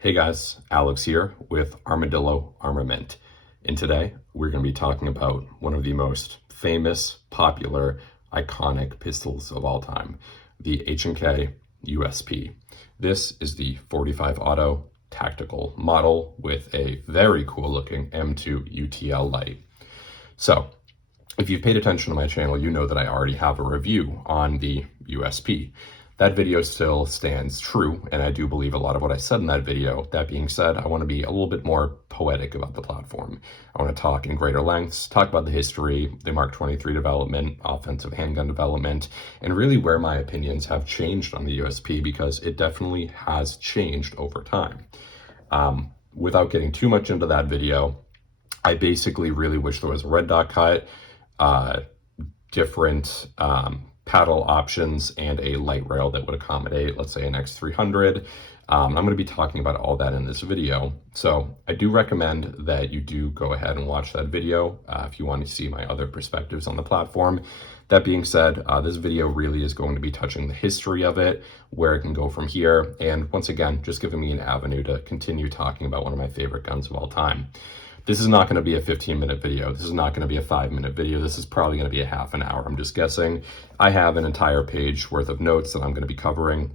Hey guys, Alex here with Armadillo Armament. And today we're going to be talking about one of the most famous, popular, iconic pistols of all time, the H&K USP. This is the 45 Auto tactical model with a very cool looking M2 UTL light. So if you've paid attention to my channel, you know that I already have a review on the USP. That video still stands true, and I do believe a lot of what I said in that video. That being said, I want to be a little bit more poetic about the platform. I want to talk in greater lengths, talk about the history, the Mark 23 development, offensive handgun development, and really where my opinions have changed on the USP, because it definitely has changed over time. Without getting too much into that video, I basically really wish there was a red dot cut, different paddle options, and a light rail that would accommodate, let's say, an X300. I'm going to be talking about all that in this video. So I do recommend that you do go ahead and watch that video if you want to see my other perspectives on the platform. That being said, this video really is going to be touching the history of it, where it can go from here, and once again, just giving me an avenue to continue talking about one of my favorite guns of all time. This is not going to be a 15-minute video. This is not going to be a 5-minute video. This is probably going to be a half an hour. I'm just guessing. I have an entire page worth of notes that I'm going to be covering.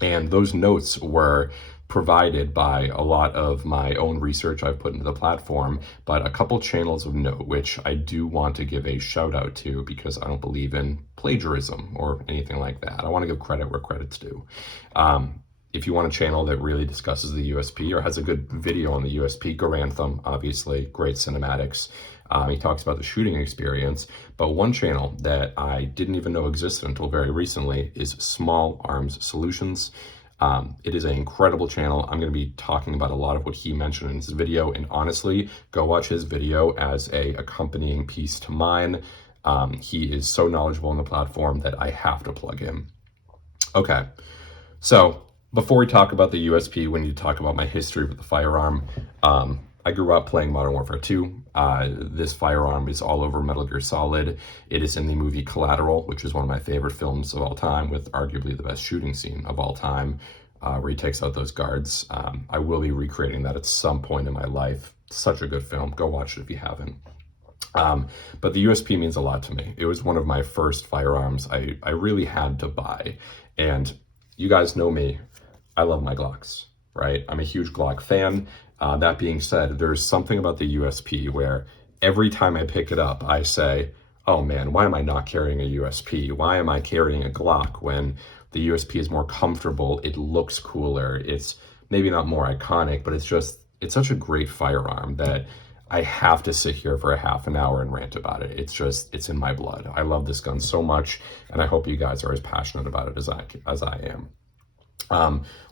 And those notes were provided by a lot of my own research I've put into the platform, but a couple channels of note, which I do want to give a shout out to, because I don't believe in plagiarism or anything like that. I want to give credit where credit's due. If you want a channel that really discusses the USP or has a good video on the USP, Garanthem, obviously, great cinematics. He talks about the shooting experience, but one channel that I didn't even know existed until very recently is Small Arms Solutions. It is an incredible channel. I'm going to be talking about a lot of what he mentioned in his video, and honestly, go watch his video as a accompanying piece to mine. He is so knowledgeable on the platform that I have to plug him. Okay, so before we talk about the USP, we need to talk about my history with the firearm. I grew up playing Modern Warfare 2. This firearm is all over Metal Gear Solid. It is in the movie Collateral, which is one of my favorite films of all time, with arguably the best shooting scene of all time, where he takes out those guards. I will be recreating that at some point in my life. Such a good film. Go watch it if you haven't. But the USP means a lot to me. It was one of my first firearms I really had to buy. And you guys know me. I love my Glocks, right? I'm a huge Glock fan. That being said, there's something about the USP where every time I pick it up, I say, oh man, why am I not carrying a USP? Why am I carrying a Glock when the USP is more comfortable? It looks cooler. It's maybe not more iconic, but it's such a great firearm that I have to sit here for a half an hour and rant about it. It's in my blood. I love this gun so much, and I hope you guys are as passionate about it as I am.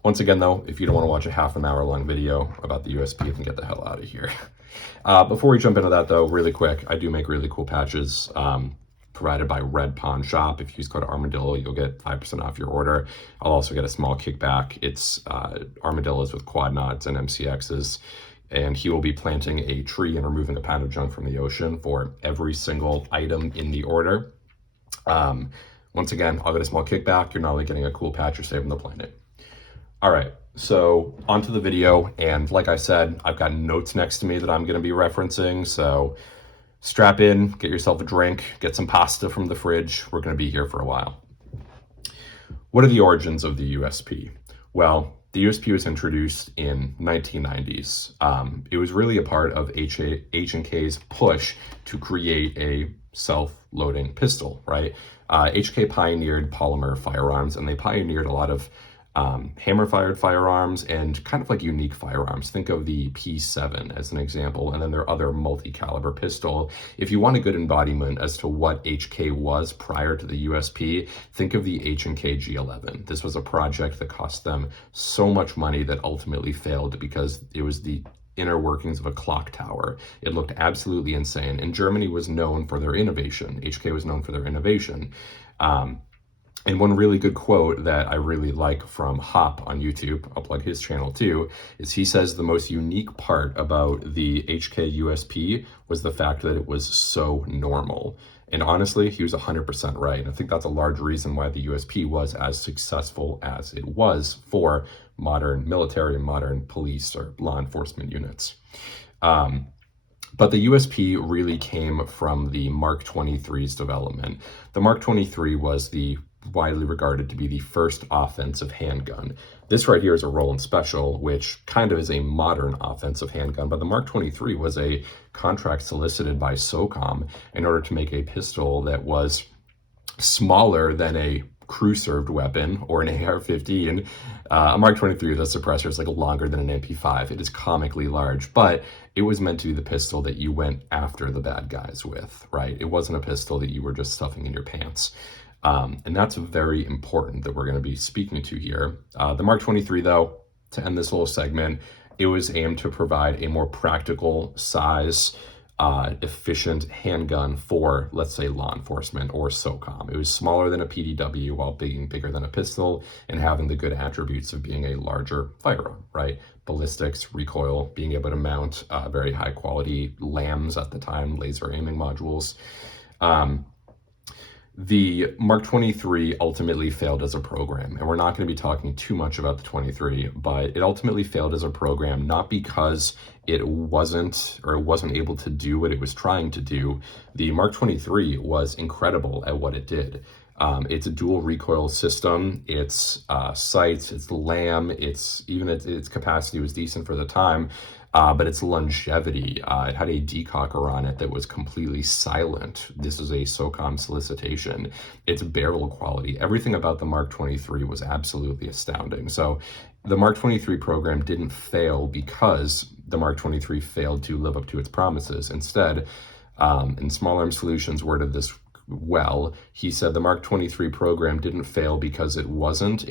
Once again, though, if you don't want to watch a half an hour long video about the USP, you can get the hell out of here. Before we jump into that, though, really quick, I do make really cool patches provided by Red Pawn Shop. If you use code Armadillo, you'll get 5% off your order. I'll also get a small kickback. It's armadillos with quad knots and MCXs, and he will be planting a tree and removing a pound of junk from the ocean for every single item in the order. Once again, I'll get a small kickback. You're not only getting a cool patch, you're saving the planet. All right, so onto the video, and like I said, I've got notes next to me that I'm going to be referencing, so strap in, get yourself a drink, get some pasta from the fridge. We're going to be here for a while. What are the origins of the USP? Well, the USP was introduced in 1990s. It was really a part of H&K's push to create a self-loading pistol, right? H&K pioneered polymer firearms, and they pioneered a lot of hammer-fired firearms and kind of like unique firearms. Think of the P7 as an example, and then their other multi-caliber pistol. If you want a good embodiment as to what HK was prior to the USP, think of the H&K G11. This was a project that cost them so much money that ultimately failed because it was the inner workings of a clock tower. It looked absolutely insane, and Germany was known for their innovation. HK was known for their innovation. And one really good quote that I really like from Hop on YouTube, I'll plug his channel too, is he says the most unique part about the HK USP was the fact that it was so normal. And honestly, he was 100% right. And I think that's a large reason why the USP was as successful as it was for modern military and modern police or law enforcement units. Um, but the USP really came from the Mark 23's development. The Mark 23 was the widely regarded to be the first offensive handgun. This right here is a Roland Special, which kind of is a modern offensive handgun, but the Mark 23 was a contract solicited by SOCOM in order to make a pistol that was smaller than a crew-served weapon or an AR-15. A Mark 23, the suppressor is like longer than an MP5. It is comically large, but it was meant to be the pistol that you went after the bad guys with, right? It wasn't a pistol that you were just stuffing in your pants. And that's very important that we're going to be speaking to here. The Mark 23, though, to end this little segment, it was aimed to provide a more practical size, efficient handgun for, let's say, law enforcement or SOCOM. It was smaller than a PDW while being bigger than a pistol and having the good attributes of being a larger firearm, right? Ballistics, recoil, being able to mount very high quality LAMs at the time, laser aiming modules. The Mark 23 ultimately failed as a program, and we're not going to be talking too much about the 23, but it ultimately failed as a program, not because it wasn't able to do what it was trying to do. The Mark 23 was incredible at what it did. It's a dual recoil system, its sights, its LAM, its capacity was decent for the time. But its longevity, it had a decocker on it that was completely silent. This is a SOCOM solicitation. Its barrel quality, everything about the Mark 23 was absolutely astounding. So the Mark 23 program didn't fail because the Mark 23 failed to live up to its promises. Instead, and Small Arms Solutions worded this well. He said the Mark 23 program didn't fail because it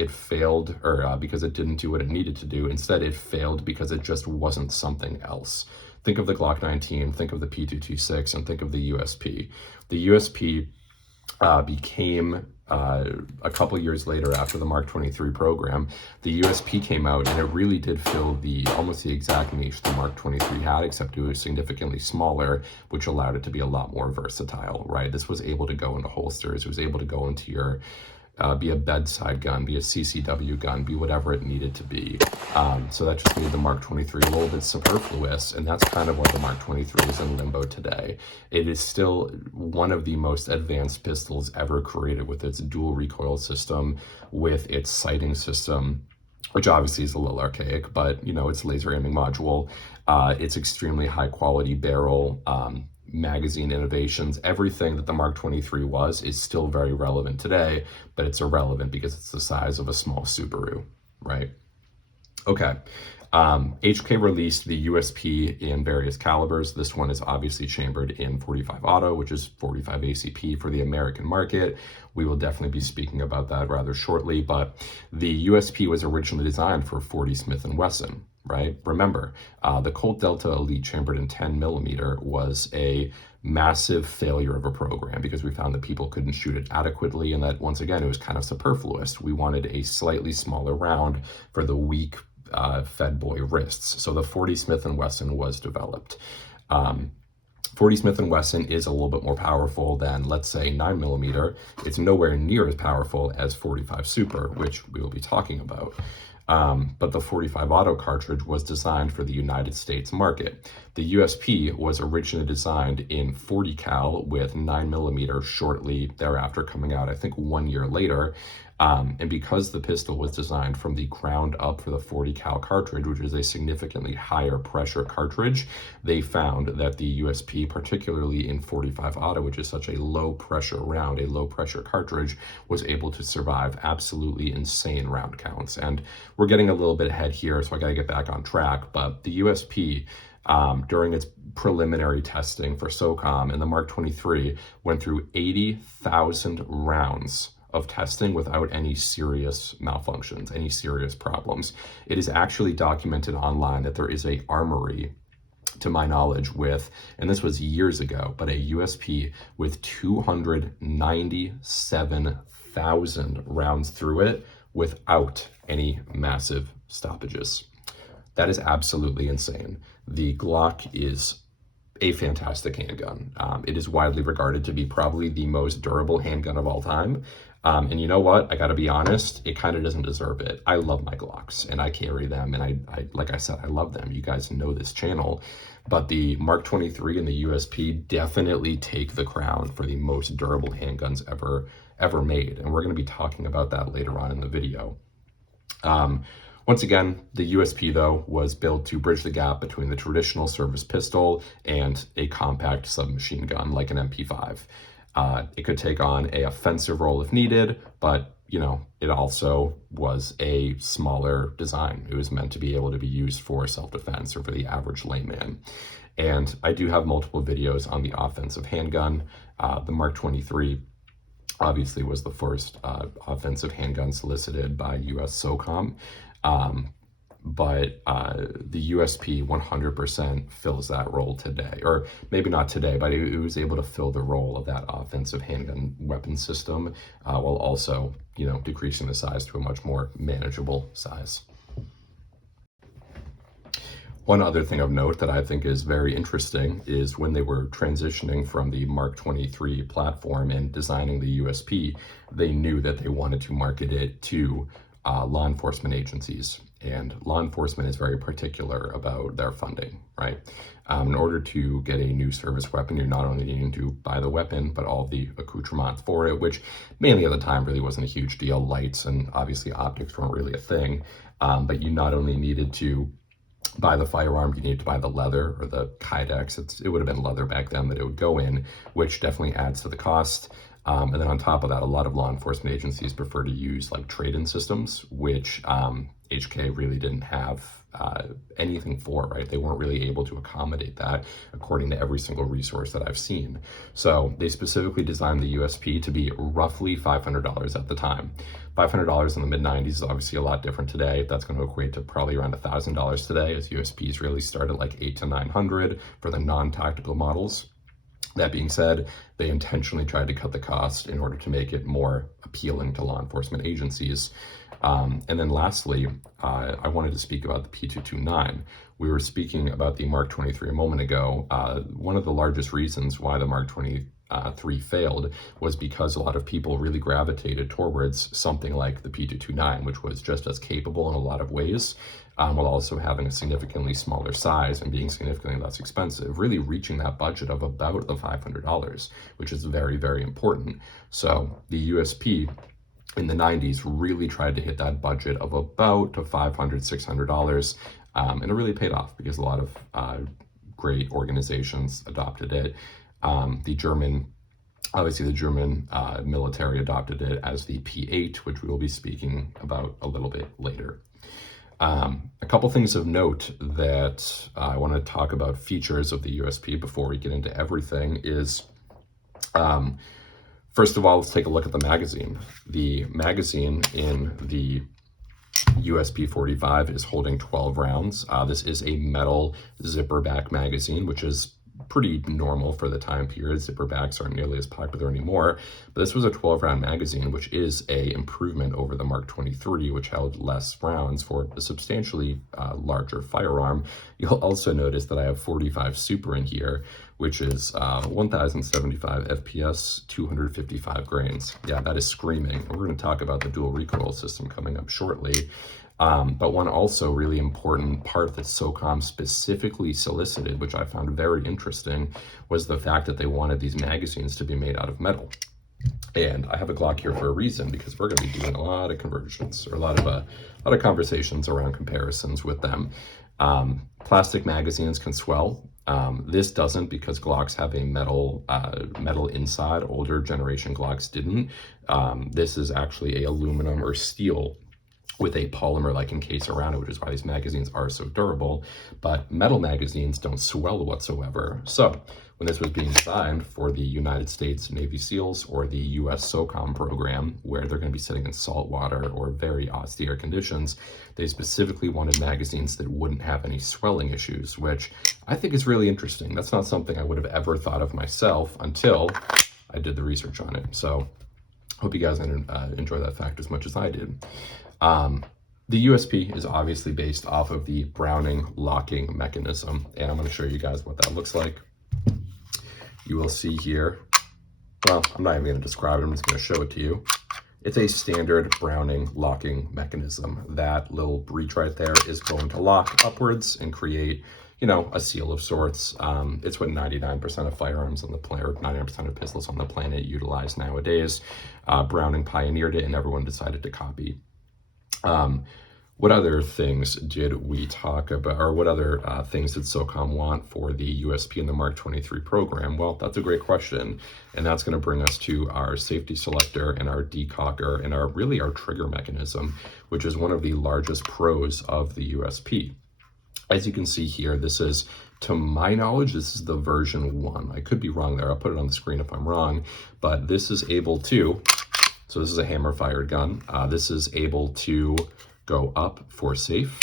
failed, or because it didn't do what it needed to do. Instead, it failed because it just wasn't something else. Think of the Glock 19, think of the P226, and think of the USP. The USP became, a couple years later after the Mark 23 program, the USP came out, and it really did fill almost the exact niche the Mark 23 had, except it was significantly smaller, which allowed it to be a lot more versatile, right? This was able to go into holsters, it was able to go into your, be a bedside gun, be a CCW gun, be whatever it needed to be. So that just made the Mark 23 a little bit superfluous, and that's kind of why the Mark 23 is in limbo today. It is still one of the most advanced pistols ever created with its dual recoil system, with its sighting system, which obviously is a little archaic, but it's laser aiming module. It's extremely high quality barrel, magazine innovations, everything that the Mark 23 was is still very relevant today, but it's irrelevant because it's the size of a small Subaru, right? Okay. HK released the USP in various calibers. This one is obviously chambered in 45 auto, which is 45 ACP for the American market. We will definitely be speaking about that rather shortly, but the USP was originally designed for 40 Smith & Wesson, right? Remember, the Colt Delta Elite chambered in 10mm was a massive failure of a program because we found that people couldn't shoot it adequately, and that, once again, it was kind of superfluous. We wanted a slightly smaller round for the weak Fed boy wrists. So the 40 Smith & Wesson was developed. 40 Smith & Wesson is a little bit more powerful than, let's say, 9mm. It's nowhere near as powerful as 45 Super, which we will be talking about. But the 45 auto cartridge was designed for the United States market. The USP was originally designed in 40 cal with 9mm shortly thereafter, coming out, I think, 1 year later. And because the pistol was designed from the ground up for the 40 cal cartridge, which is a significantly higher pressure cartridge, they found that the USP, particularly in 45 auto, which is such a low pressure round, a low pressure cartridge, was able to survive absolutely insane round counts. And we're getting a little bit ahead here, so I gotta get back on track, but the USP, during its preliminary testing for SOCOM, and the Mark 23 went through 80,000 rounds of testing without any serious malfunctions, any serious problems. It is actually documented online that there is a armory, to my knowledge, with, and this was years ago, but a USP with 297,000 rounds through it without any massive stoppages. That is absolutely insane. The Glock is a fantastic handgun. It is widely regarded to be probably the most durable handgun of all time. And you know what? I got to be honest, it kind of doesn't deserve it. I love my Glocks and I carry them, and I like I said, I love them. You guys know this channel, but the Mark 23 and the USP definitely take the crown for the most durable handguns ever made, and we're going to be talking about that later on in the video. Once again, the USP, though, was built to bridge the gap between the traditional service pistol and a compact submachine gun like an MP5. It could take on a offensive role if needed, but, you know, it also was a smaller design. It was meant to be able to be used for self-defense or for the average layman. And I do have multiple videos on the offensive handgun. The Mark 23 obviously was the first offensive handgun solicited by US SOCOM. But the USP 100% fills that role today, or maybe not today, but it was able to fill the role of that offensive handgun weapon system while also, you know, decreasing the size to a much more manageable size. One other thing of note that I think is very interesting is when they were transitioning from the Mark 23 platform and designing the USP, they knew that they wanted to market it to law enforcement agencies. And law enforcement is very particular about their funding, right? In order to get a new service weapon, you're not only needing to buy the weapon, but all the accoutrements for it, which mainly at the time really wasn't a huge deal. Lights and obviously optics weren't really a thing. But you not only needed to buy the firearm, you needed to buy the leather or the kydex. It would have been leather back then that it would go in, which definitely adds to the cost. And then on top of that, a lot of law enforcement agencies prefer to use like trade-in systems, which HK really didn't have anything for, right? They weren't really able to accommodate that according to every single resource that I've seen. So they specifically designed the USP to be roughly $500 at the time. $500 in the mid-90s is obviously a lot different today. That's going to equate to probably around $1,000 today, as USPs really start at like $800 to $900 for the non-tactical models. That being said, they intentionally tried to cut the cost in order to make it more appealing to law enforcement agencies. And then lastly, I wanted to speak about the P229. We were speaking about the Mark 23 a moment ago. One of the largest reasons why the Mark 23 failed was because a lot of people really gravitated towards something like the P229, which was just as capable in a lot of ways, while also having a significantly smaller size and being significantly less expensive, really reaching that budget of about the $500, which is very, very important. So the USP in the 90s really tried to hit that budget of about to $500, $600, and it really paid off because a lot of great organizations adopted it. The German military adopted it as the P8, which we will be speaking about a little bit later. A couple things of note that I want to talk about features of the USP before we get into everything is, first of all, let's take a look at the magazine. The magazine in the USP 45 is holding 12 rounds. This is a metal zipper back magazine, which is pretty normal for the time period. Zipper backs aren't nearly as popular anymore, but this was a 12-round magazine, which is a improvement over the Mark 23, which held less rounds for a substantially larger firearm. You'll also notice that I have 45 Super in here, which is 1075 FPS, 255 grains. Yeah, that is screaming. We're going to talk about the dual recoil system coming up shortly. But one also really important part that SOCOM specifically solicited, which I found very interesting, was the fact that they wanted these magazines to be made out of metal. And I have a Glock here for a reason, because we're going to be doing a lot of conversions, or a lot of conversations around comparisons with them. Plastic magazines can swell. This doesn't, because Glocks have a metal inside. Older generation Glocks didn't. This is actually a aluminum or steel with a polymer-like encase around it, which is why these magazines are so durable. But metal magazines don't swell whatsoever. So when this was being designed for the United States Navy SEALs or the US SOCOM program, where they're going to be sitting in salt water or very austere conditions, they specifically wanted magazines that wouldn't have any swelling issues, which I think is really interesting. That's not something I would have ever thought of myself until I did the research on it. So hope you guys enjoy that fact as much as I did. The USP is obviously based off of the Browning locking mechanism, and I'm going to show you guys what that looks like. you will see here, well, I'm not even going to describe it, I'm just going to show it to you. It's a standard Browning locking mechanism. That little breech right there is going to lock upwards and create, a seal of sorts. It's what 99% of firearms on the planet, or 99% of pistols on the planet utilize nowadays. Browning pioneered it and everyone decided to copy. What other things did we talk about, or what other things did SOCOM want for the USP and the Mark 23 program? Well, that's a great question, and that's going to bring us to our safety selector and our decocker and our trigger mechanism, which is one of the largest pros of the USP. As you can see here, this is, to my knowledge, this is the version 1. I could be wrong there. I'll put it on the screen if I'm wrong, but this is able to, so this is a hammer-fired gun. This is able to go up for safe,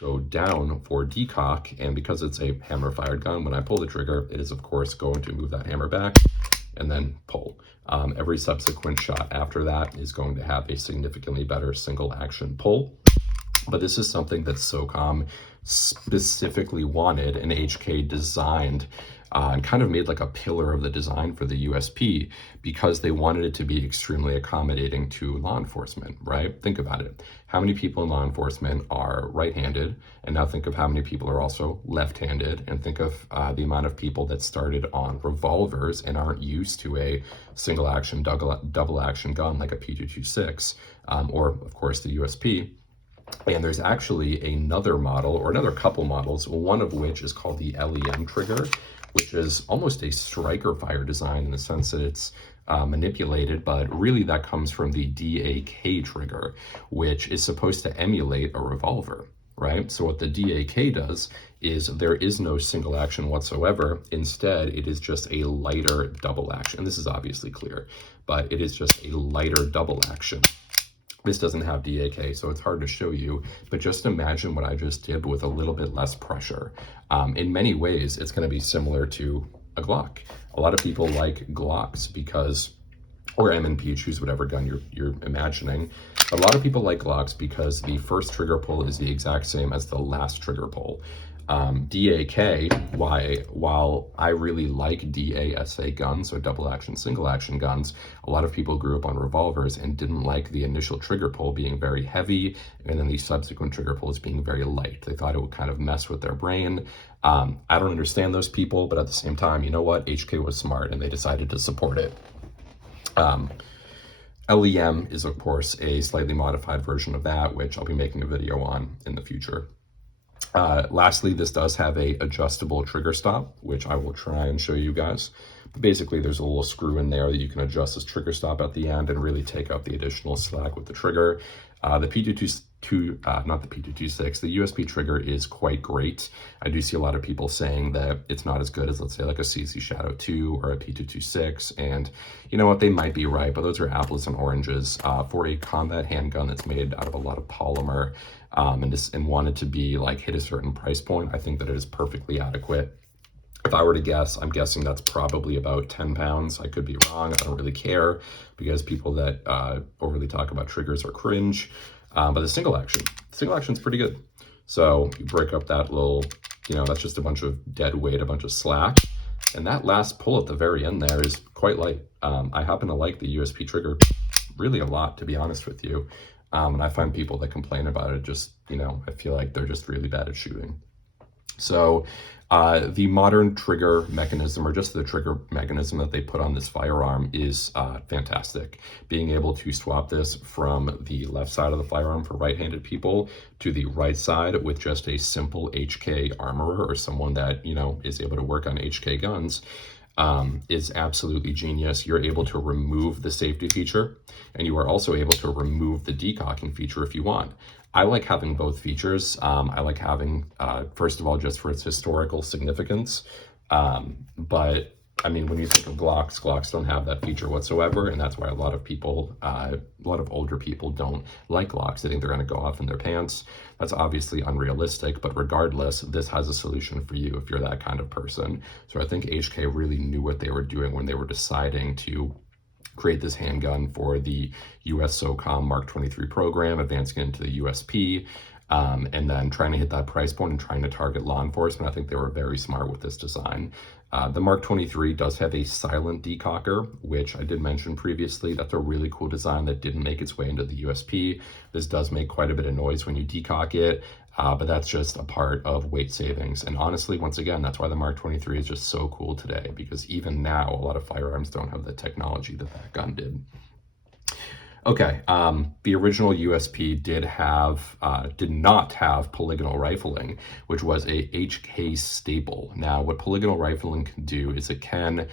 go down for decock, and because it's a hammer-fired gun, when I pull the trigger, it is, of course, going to move that hammer back and then pull. Every subsequent shot after that is going to have a significantly better single-action pull. But this is something that SOCOM specifically wanted and HK designed and kind of made like a pillar of the design for the USP because they wanted it to be extremely accommodating to law enforcement, right? Think about it. How many people in law enforcement are right-handed? And now think of how many people are also left-handed, and think of the amount of people that started on revolvers and aren't used to a single-action, double-action gun like a P226 or, of course, the USP. And there's actually another model, or another couple models, one of which is called the LEM trigger, which is almost a striker fire design in the sense that it's manipulated, but really that comes from the DAK trigger, which is supposed to emulate a revolver, right? So what the DAK does is there is no single action whatsoever. Instead, it is just a lighter double action. This is obviously clear, but it is just a lighter double action. This doesn't have DAK, so it's hard to show you, but just imagine what I just did with a little bit less pressure. In many ways, it's going to be similar to a Glock. A lot of people like Glocks because, or M&P, choose whatever gun you're imagining. A lot of people like Glocks because the first trigger pull is the exact same as the last trigger pull. DAK, while I really like DASA guns, so double action, single action guns, a lot of people grew up on revolvers and didn't like the initial trigger pull being very heavy and then the subsequent trigger pulls being very light. They thought it would kind of mess with their brain. I don't understand those people, but at the same time, you know what? HK was smart and they decided to support it. LEM is, of course, a slightly modified version of that, which I'll be making a video on in the future. Lastly, this does have a adjustable trigger stop, which I will try and show you guys. But basically, there's a little screw in there that you can adjust this trigger stop at the end and really take out the additional slack with the trigger. The not the P226, the USP trigger is quite great. I do see a lot of people saying that it's not as good as, let's say, like a CZ Shadow 2 or a P226, and you know what, they might be right, but those are apples and oranges. For a combat handgun that's made out of a lot of polymer and wanted to be like hit a certain price point, I think that it is perfectly adequate. If I were to guess, I'm guessing that's probably about 10 pounds. I could be wrong. I don't really care because people that overly talk about triggers are cringe. But the single action is pretty good. So you break up that little, that's just a bunch of dead weight, a bunch of slack. And that last pull at the very end there is quite light. I happen to like the USP trigger really a lot, to be honest with you. And I find people that complain about it just, I feel like they're just really bad at shooting. So the modern trigger mechanism, or just the trigger mechanism that they put on this firearm, is fantastic. Being able to swap this from the left side of the firearm for right-handed people to the right side with just a simple HK armorer or someone that, is able to work on HK guns is absolutely genius. You're able to remove the safety feature, and you are also able to remove the decocking feature if you want. I like having both features. I like having, first of all, just for its historical significance. But I mean, when you think of Glocks don't have that feature whatsoever. And that's why a lot of people, a lot of older people don't like Glocks. They think they're going to go off in their pants. That's obviously unrealistic, but regardless, this has a solution for you if you're that kind of person. So I think HK really knew what they were doing when they were deciding to create this handgun for the US SOCOM Mark 23 program, advancing into the USP. And then trying to hit that price point and trying to target law enforcement. I think they were very smart with this design. The Mark 23 does have a silent decocker, which I did mention previously. That's a really cool design that didn't make its way into the USP. This does make quite a bit of noise when you decock it, but that's just a part of weight savings. And honestly, once again, that's why the Mark 23 is just so cool today, because even now, a lot of firearms don't have the technology that that gun did. Okay, the original USP did not have polygonal rifling, which was a HK staple. Now, what polygonal rifling can do is it can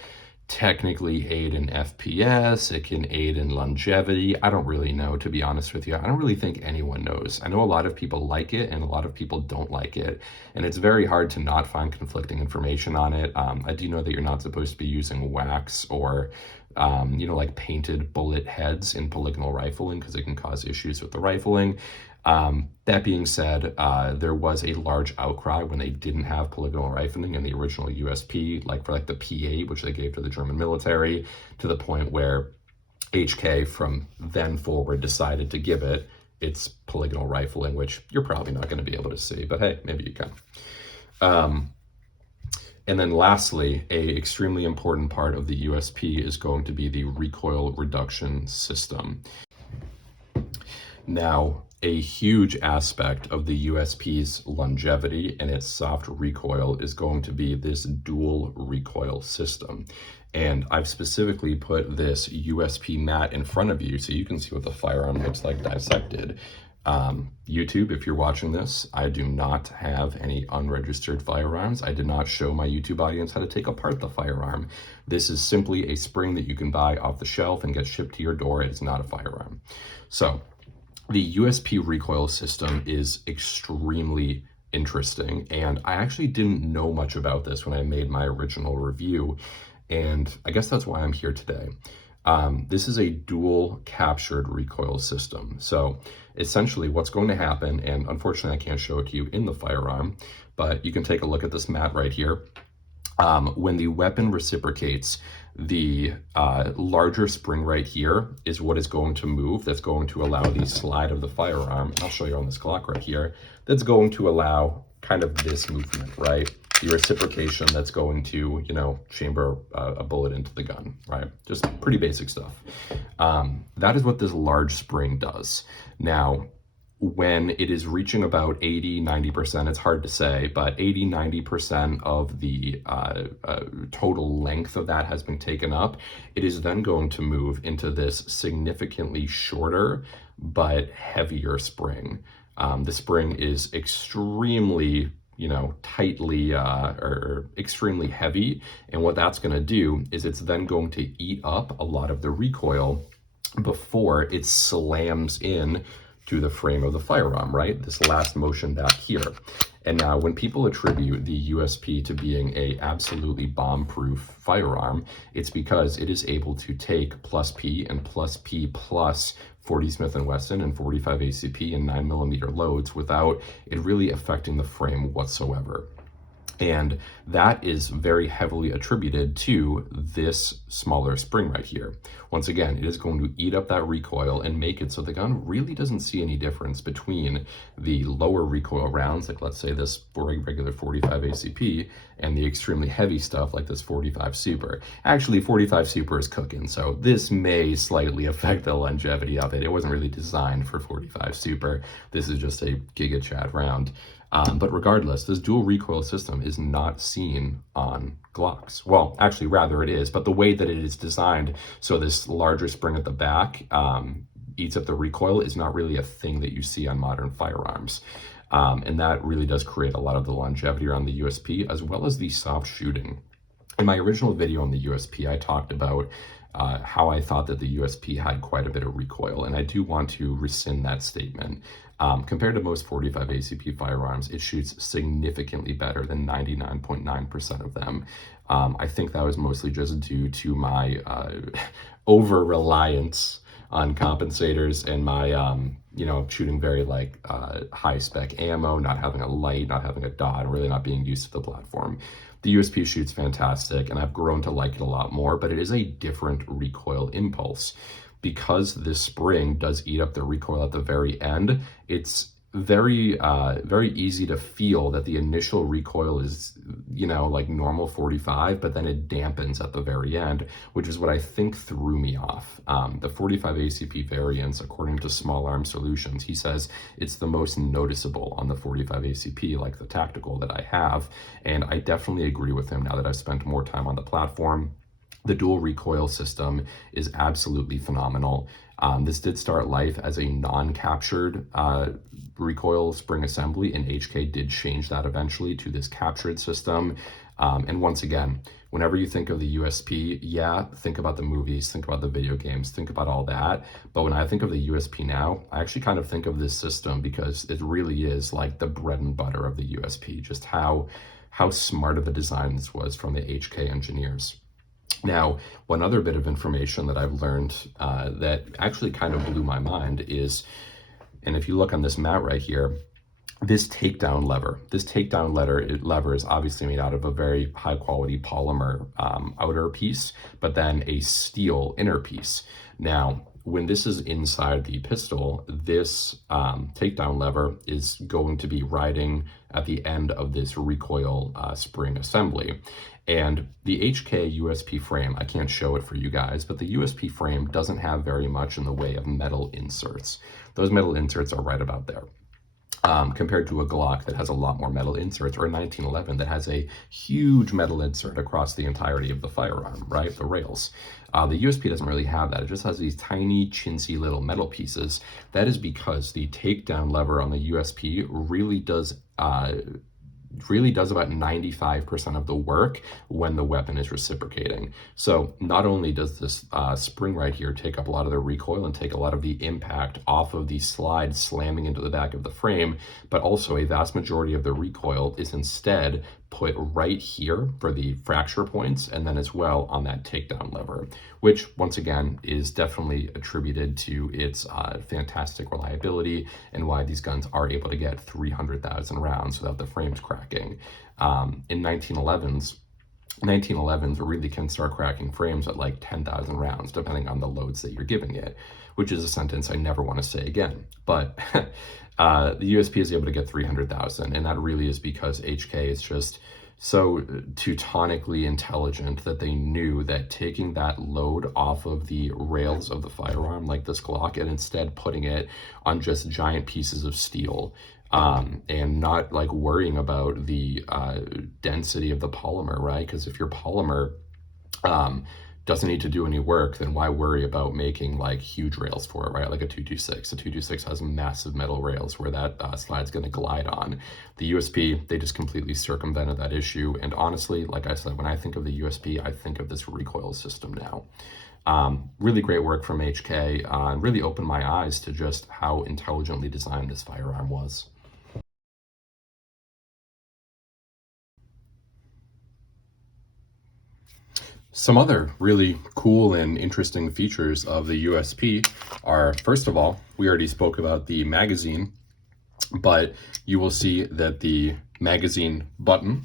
technically aid in FPS, it can aid in longevity. I don't really know, to be honest with you. I don't really think anyone knows. I know a lot of people like it and a lot of people don't like it. And it's very hard to not find conflicting information on it. I do know that you're not supposed to be using wax or like painted bullet heads in polygonal rifling because it can cause issues with the rifling. That being said, there was a large outcry when they didn't have polygonal rifling in the original USP, like for the P8, which they gave to the German military, to the point where HK from then forward decided to give it its polygonal rifling, which you're probably not going to be able to see, but hey, maybe you can. And then lastly, a extremely important part of the USP is going to be the recoil reduction system. Now, a huge aspect of the USP's longevity and its soft recoil is going to be this dual recoil system. And I've specifically put this USP mat in front of you so you can see what the firearm looks like dissected. YouTube, if you're watching this, I do not have any unregistered firearms. I did not show my YouTube audience how to take apart the firearm. This is simply a spring that you can buy off the shelf and get shipped to your door. It is not a firearm. So the USP recoil system is extremely interesting, and I actually didn't know much about this when I made my original review, and I guess that's why I'm here today. This is a dual captured recoil system. So essentially what's going to happen, and unfortunately I can't show it to you in the firearm, but you can take a look at this mat right here. When the weapon reciprocates, the larger spring right here is what is going to move. That's going to allow the slide of the firearm. I'll show you on this Glock right here. That's going to allow kind of this movement, right? The reciprocation that's going to, chamber a bullet into the gun, right? Just pretty basic stuff. That is what this large spring does. Now, when it is reaching about 80-90%, it's hard to say, but 80-90% of the total length of that has been taken up, it is then going to move into this significantly shorter but heavier spring. The spring is extremely tightly or extremely heavy, and what that's going to do is it's then going to eat up a lot of the recoil before it slams in to the frame of the firearm, right? This last motion back here. And now when people attribute the USP to being a absolutely bomb-proof firearm, it's because it is able to take plus P and plus P plus 40 Smith & Wesson and 45 ACP and 9mm loads without it really affecting the frame whatsoever. And that is very heavily attributed to this smaller spring right here. Once again, it is going to eat up that recoil and make it so the gun really doesn't see any difference between the lower recoil rounds, like let's say this regular 45 ACP, and the extremely heavy stuff like this 45 Super. Actually, 45 Super is cooking, so this may slightly affect the longevity of it. It wasn't really designed for 45 Super. This is just a Giga Chad round. But regardless, this dual recoil system is not seen on Glocks. Well, actually, rather it is, but the way that it is designed, so this larger spring at the back eats up the recoil, is not really a thing that you see on modern firearms. And that really does create a lot of the longevity around the USP, as well as the soft shooting. In my original video on the USP, I talked about how I thought that the USP had quite a bit of recoil, and I do want to rescind that statement. Compared to most 45 ACP firearms, it shoots significantly better than 99.9% of them. I think that was mostly just due to my over-reliance on compensators and my, shooting very high spec ammo, not having a light, not having a dot, really not being used to the platform. The USP shoots fantastic, and I've grown to like it a lot more, but it is a different recoil impulse. Because this spring does eat up the recoil at the very end, it's very easy to feel that the initial recoil is, like normal 45, but then it dampens at the very end, which is what I think threw me off. The 45 ACP variants, according to Small Arm Solutions, he says it's the most noticeable on the 45 ACP, like the tactical that I have. And I definitely agree with him now that I've spent more time on the platform. The dual recoil system is absolutely phenomenal. This did start life as a non-captured recoil spring assembly, and HK did change that eventually to this captured system. And once again, whenever you think of the USP, yeah, think about the movies, think about the video games, think about all that. But when I think of the USP now, I actually kind of think of this system because it really is like the bread and butter of the USP, just how smart of a design this was from the HK engineers. Now, one other bit of information that I've learned that actually kind of blew my mind is, and if you look on this mat right here, this takedown lever is obviously made out of a very high quality polymer outer piece, but then a steel inner piece. Now, when this is inside the pistol, this takedown lever is going to be riding at the end of this recoil spring assembly. And the HK USP frame, I can't show it for you guys, but the USP frame doesn't have very much in the way of metal inserts. Those metal inserts are right about there. Compared to a Glock that has a lot more metal inserts, or a 1911 that has a huge metal insert across the entirety of the firearm, right? The rails. The USP doesn't really have that. It just has these tiny, chintzy little metal pieces. That is because the takedown lever on the USP really does about 95% of the work when the weapon is reciprocating. So not only does this spring right here take up a lot of the recoil and take a lot of the impact off of the slide slamming into the back of the frame, but also a vast majority of the recoil is instead put right here for the fracture points, and then as well on that takedown lever, which once again is definitely attributed to its fantastic reliability and why these guns are able to get 300,000 rounds without the frames cracking. In 1911s really can start cracking frames at like 10,000 rounds, depending on the loads that you're giving it, which is a sentence I never want to say again. But the USP is able to get 300,000, and that really is because HK is just so teutonically intelligent that they knew that taking that load off of the rails of the firearm, like this Glock, and instead putting it on just giant pieces of steel, and not like worrying about the density of the polymer, right? Because if your polymer doesn't need to do any work, then why worry about making like huge rails for it, right? Like a 226. A 226 has massive metal rails where that slide's going to glide on. The USP, they just completely circumvented that issue. And honestly, like I said, when I think of the USP, I think of this recoil system now. Really great work from HK, and really opened my eyes to just how intelligently designed this firearm was. Some other really cool and interesting features of the USP are, first of all, we already spoke about the magazine, but you will see that the magazine button,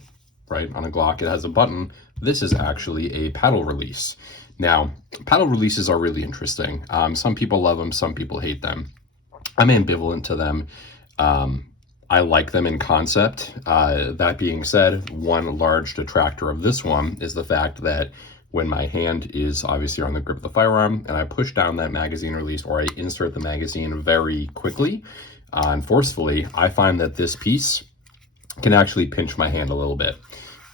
right, on a Glock, it has a button. This is actually a paddle release. Now, paddle releases are really interesting. Some people love them, some people hate them. I'm ambivalent to them. I like them in concept. That being said, one large detractor of this one is the fact that when my hand is obviously on the grip of the firearm and I push down that magazine release, or I insert the magazine very quickly and forcefully, I find that this piece can actually pinch my hand a little bit.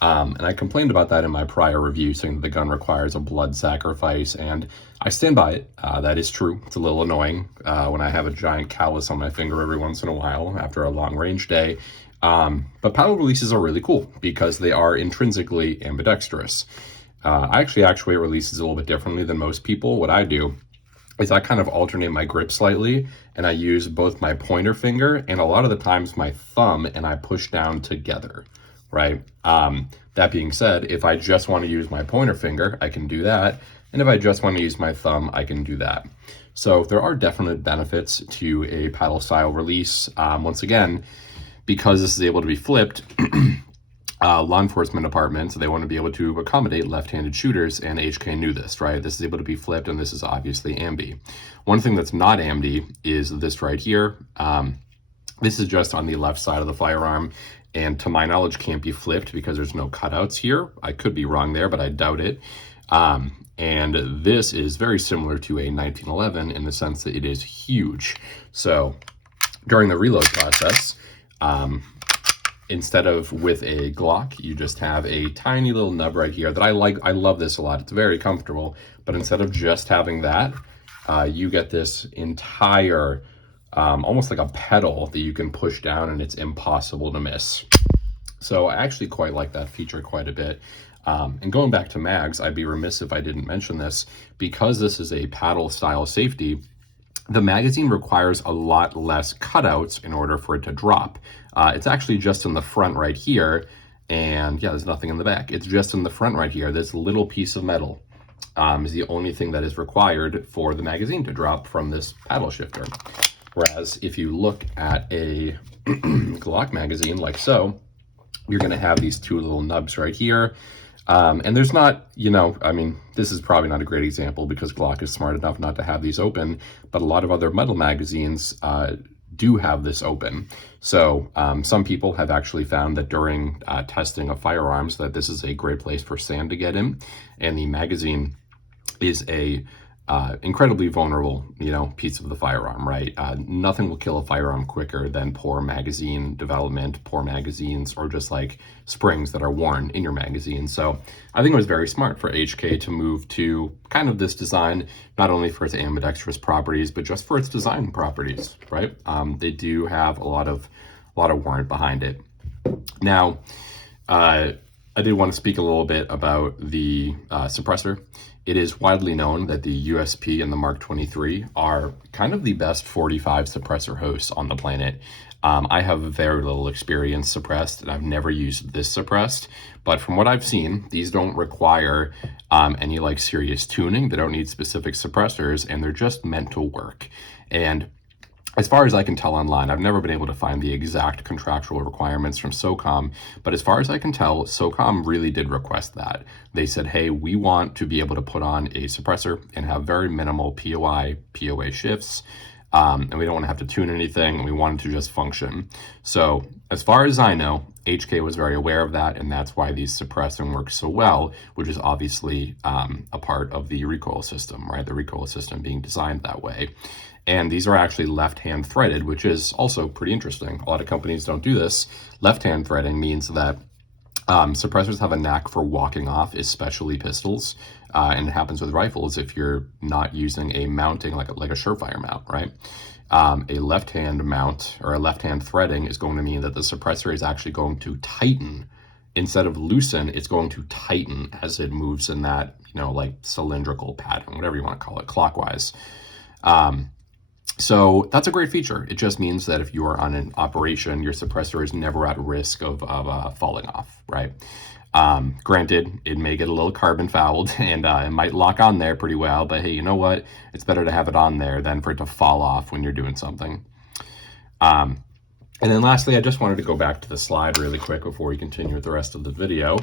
And I complained about that in my prior review, saying that the gun requires a blood sacrifice, and I stand by it. That is true. It's a little annoying when I have a giant callus on my finger every once in a while after a long range day. But paddle releases are really cool because they are intrinsically ambidextrous. I actually actuate releases a little bit differently than most people. What I do is I kind of alternate my grip slightly, and I use both my pointer finger and a lot of the times my thumb, and I push down together, right? That being said, if I just want to use my pointer finger, I can do that. And if I just want to use my thumb, I can do that. So there are definite benefits to a paddle style release. Once again, because this is able to be flipped, law enforcement departments, they want to be able to accommodate left-handed shooters, and HK knew this, right? This is able to be flipped, and this is obviously ambi. One thing that's not ambi is this right here. This is just on the left side of the firearm, and to my knowledge can't be flipped because there's no cutouts here. I could be wrong there, but I doubt it. And this is very similar to a 1911 in the sense that it is huge. So during the reload process, instead of with a Glock, you just have a tiny little nub right here that I like. I love this a lot. It's very comfortable. But instead of just having that, you get this entire, almost like a pedal that you can push down, and it's impossible to miss. So I actually quite like that feature quite a bit. And going back to mags, I'd be remiss if I didn't mention this. Because this is a paddle style safety, the magazine requires a lot less cutouts in order for it to drop. It's actually just in the front right here, and yeah, there's nothing in the back. It's just in the front right here. This little piece of metal is the only thing that is required for the magazine to drop from this paddle shifter. Whereas if you look at a Glock magazine like so, you're going to have these two little nubs right here. And there's not, I mean, this is probably not a great example because Glock is smart enough not to have these open, but a lot of other metal magazines do have this open. So some people have actually found that during testing of firearms that this is a great place for sand to get in, and the magazine is a incredibly vulnerable, piece of the firearm, right? Nothing will kill a firearm quicker than poor magazine development, poor magazines, or just like springs that are worn in your magazine. So I think it was very smart for HK to move to kind of this design, not only for its ambidextrous properties, but just for its design properties, right? They do have a lot of warrant behind it. Now, I did want to speak a little bit about the suppressor. It is widely known that the USP and the Mark 23 are kind of the best 45 suppressor hosts on the planet. I have very little experience suppressed, and I've never used this suppressed, but from what I've seen, these don't require any like serious tuning. They don't need specific suppressors, and they're just meant to work. And as far as I can tell online, I've never been able to find the exact contractual requirements from SOCOM, but as far as I can tell, SOCOM really did request that. They said, hey, we want to be able to put on a suppressor and have very minimal POI, POA shifts, and we don't want to have to tune anything, and we want it to just function. So as far as I know, HK was very aware of that, and that's why these suppressing works so well, which is obviously a part of the recoil system, right? The recoil system being designed that way. And these are actually left-hand threaded, which is also pretty interesting. A lot of companies don't do this. Left-hand threading means that suppressors have a knack for walking off, especially pistols. And it happens with rifles if you're not using a mounting like a Surefire mount, right? A left-hand mount or a left-hand threading is going to mean that the suppressor is actually going to tighten. Instead of loosen, it's going to tighten as it moves in that, like cylindrical pattern, whatever you want to call it, clockwise. So that's a great feature. It just means that if you are on an operation, your suppressor is never at risk of falling off, right? Granted, it may get a little carbon fouled and it might lock on there pretty well, but hey, you know what? It's better to have it on there than for it to fall off when you're doing something. And then lastly, I just wanted to go back to the slide really quick before we continue with the rest of the video.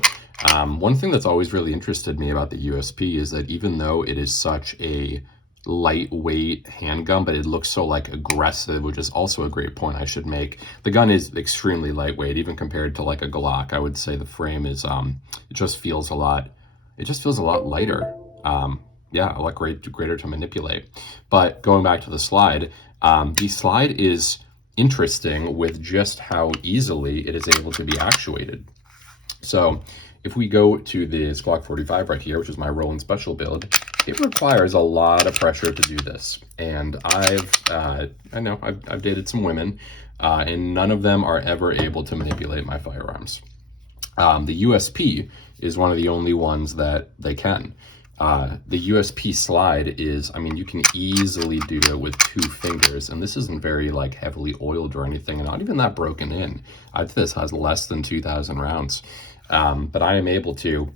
One thing that's always really interested me about the USP is that even though it is such a lightweight handgun, but it looks so like aggressive, which is also a great point I should make. The gun is extremely lightweight, even compared to like a Glock. I would say the frame is it just feels a lot lighter. Yeah, a lot greater to manipulate. But going back to the slide is interesting with just how easily it is able to be actuated. So if we go to this Glock 45 right here, which is my Roland Special build, it requires a lot of pressure to do this. And I've dated some women, and none of them are ever able to manipulate my firearms. The USP is one of the only ones that they can. The USP slide is, you can easily do it with 2 fingers, and this isn't very like heavily oiled or anything, and not even that broken in. This has less than 2,000 rounds. But I am able to,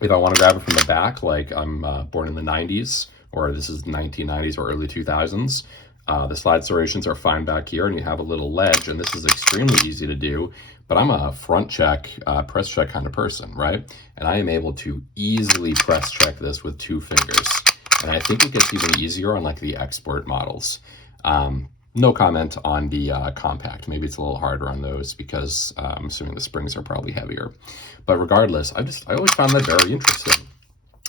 if I want to grab it from the back, like I'm born in the 90s, or this is 1990s or early 2000s, the slide serrations are fine back here, and you have a little ledge, and this is extremely easy to do, but I'm a front check, press check kind of person, right? And I am able to easily press check this with 2 fingers. And I think it gets even easier on like the export models. No comment on the compact. Maybe it's a little harder on those because I'm assuming the springs are probably heavier. But regardless, I always found that very interesting.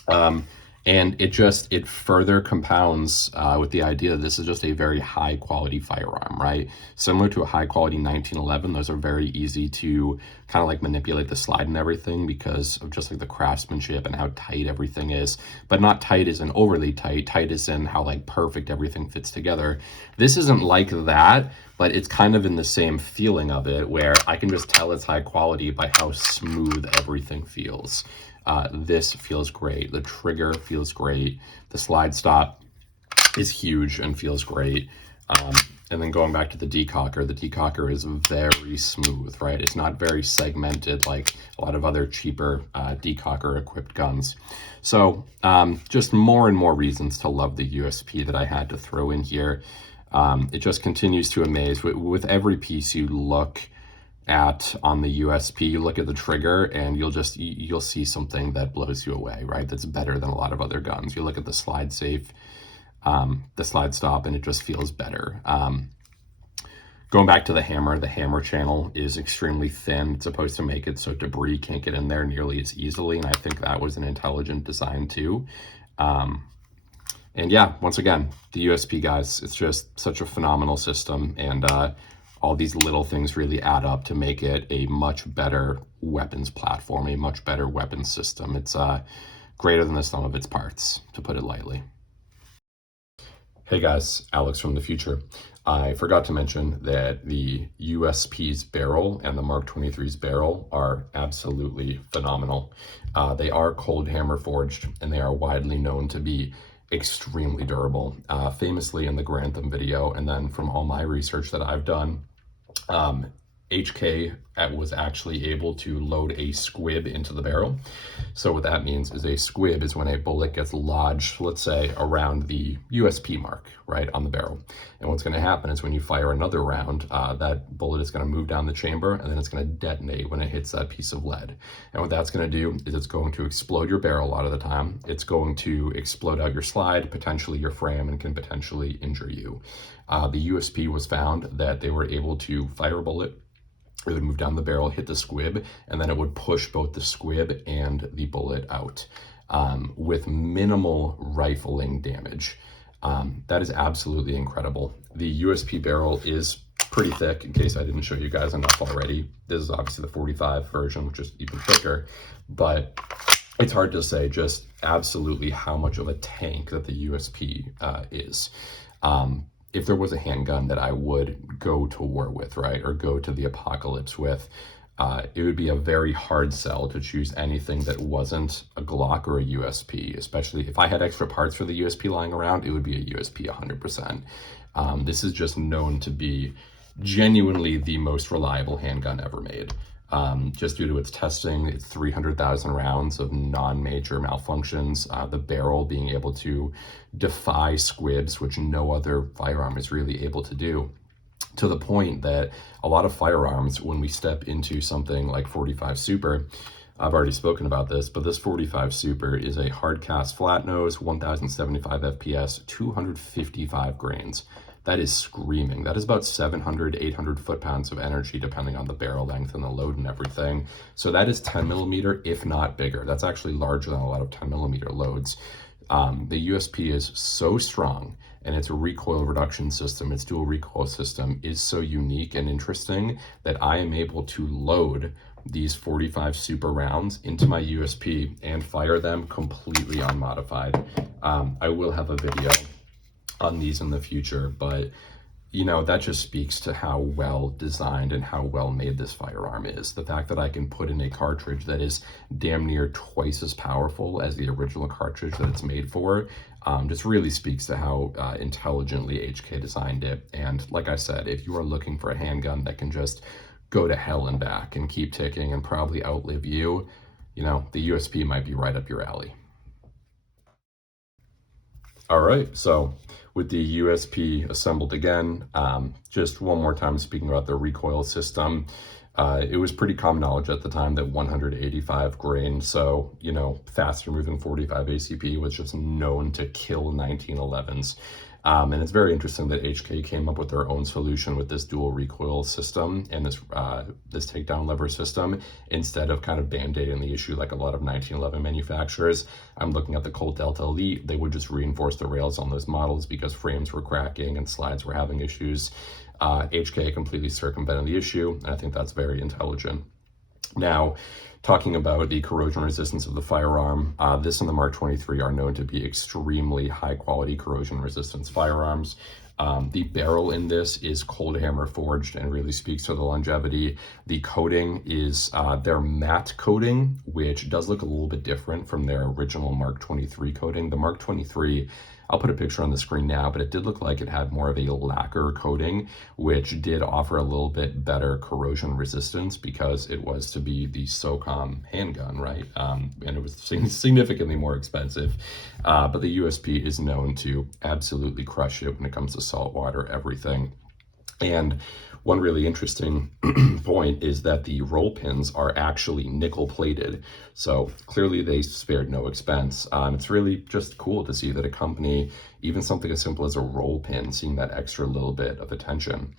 Um, and it further compounds with the idea that this is just a very high quality firearm, right? Similar to a high quality 1911, those are very easy to kind of like manipulate the slide and everything because of just like the craftsmanship and how tight everything is. But not tight as in overly tight, tight as in how like perfect everything fits together. This isn't like that, but it's kind of in the same feeling of it where I can just tell it's high quality by how smooth everything feels. This feels great. The trigger feels great. The slide stop is huge and feels great. And then going back to the decocker is very smooth, right? It's not very segmented like a lot of other cheaper decocker equipped guns. So just more and more reasons to love the USP that I had to throw in here. It just continues to amaze. With every piece you look at on the USP, you look at the trigger and you'll see something that blows you away, right? That's better than a lot of other guns. You look at the slide safe, the slide stop, and it just feels better. Going back to the hammer channel is extremely thin. It's supposed to make it so debris can't get in there nearly as easily, and I think that was an intelligent design too. And yeah, once again, the USP, guys, it's just such a phenomenal system, and all these little things really add up to make it a much better weapons platform, a much better weapons system. It's greater than the sum of its parts, to put it lightly. Hey guys, Alex from the future. I forgot to mention that the USP's barrel and the Mark 23's barrel are absolutely phenomenal. They are cold hammer forged, and they are widely known to be extremely durable. Famously in the Grantham video, and then from all my research that I've done, HK was actually able to load a squib into the barrel. So what that means is a squib is when a bullet gets lodged, let's say, around the USP mark, right, on the barrel. And what's going to happen is when you fire another round, that bullet is going to move down the chamber, and then it's going to detonate when it hits that piece of lead. And what that's going to do is it's going to explode your barrel a lot of the time. It's going to explode out your slide, potentially your frame, and can potentially injure you. The USP was found that they were able to fire a bullet, it would move down the barrel, hit the squib, and then it would push both the squib and the bullet out with minimal rifling damage. That is absolutely incredible. The USP barrel is pretty thick, in case I didn't show you guys enough already. This is obviously the 45 version, which is even thicker, but it's hard to say just absolutely how much of a tank that the USP is. If there was a handgun that I would go to war with, right, or go to the apocalypse with, it would be a very hard sell to choose anything that wasn't a Glock or a USP, especially if I had extra parts for the USP lying around, it would be a USP 100%. This is just known to be genuinely the most reliable handgun ever made. Just due to its testing, it's 300,000 rounds of non-major malfunctions, the barrel being able to defy squibs, which no other firearm is really able to do, to the point that a lot of firearms, when we step into something like 45 Super, I've already spoken about this, but this 45 Super is a hard cast flat nose, 1075 FPS, 255 grains. That is screaming. That is about 700, 800 foot-pounds of energy, depending on the barrel length and the load and everything. So that is 10 millimeter, if not bigger. That's actually larger than a lot of 10 millimeter loads. The USP is so strong, and its recoil reduction system, its dual recoil system, is so unique and interesting that I am able to load these 45 Super rounds into my USP and fire them completely unmodified. I will have a video on these in the future, but you know, that just speaks to how well designed and how well made this firearm is. The fact that I can put in a cartridge that is damn near twice as powerful as the original cartridge that it's made for, just really speaks to how intelligently HK designed it. And like I said, if you are looking for a handgun that can just go to hell and back and keep ticking and probably outlive you, you know, the USP might be right up your alley. All right, so with the USP assembled again, just one more time speaking about the recoil system, it was pretty common knowledge at the time that 185 grain, so, you know, faster moving 45 ACP was just known to kill 1911s. And it's very interesting that HK came up with their own solution with this dual recoil system and this takedown lever system instead of kind of band-aiding the issue like a lot of 1911 manufacturers. I'm looking at the Colt Delta Elite. They would just reinforce the rails on those models because frames were cracking and slides were having issues. HK completely circumvented the issue, and I think that's very intelligent. Now, talking about the corrosion resistance of the firearm, this and the Mark 23 are known to be extremely high quality corrosion resistance firearms. The barrel in this is cold hammer forged and really speaks to the longevity. The coating is their matte coating, which does look a little bit different from their original Mark 23 coating. The Mark 23, I'll put a picture on the screen now, but it did look like it had more of a lacquer coating, which did offer a little bit better corrosion resistance because it was to be the SOCOM handgun, right? And it was significantly more expensive. But the USP is known to absolutely crush it when it comes to saltwater everything. And one really interesting point is that the roll pins are actually nickel plated. So clearly they spared no expense. It's really just cool to see that a company, even something as simple as a roll pin, seeing that extra little bit of attention.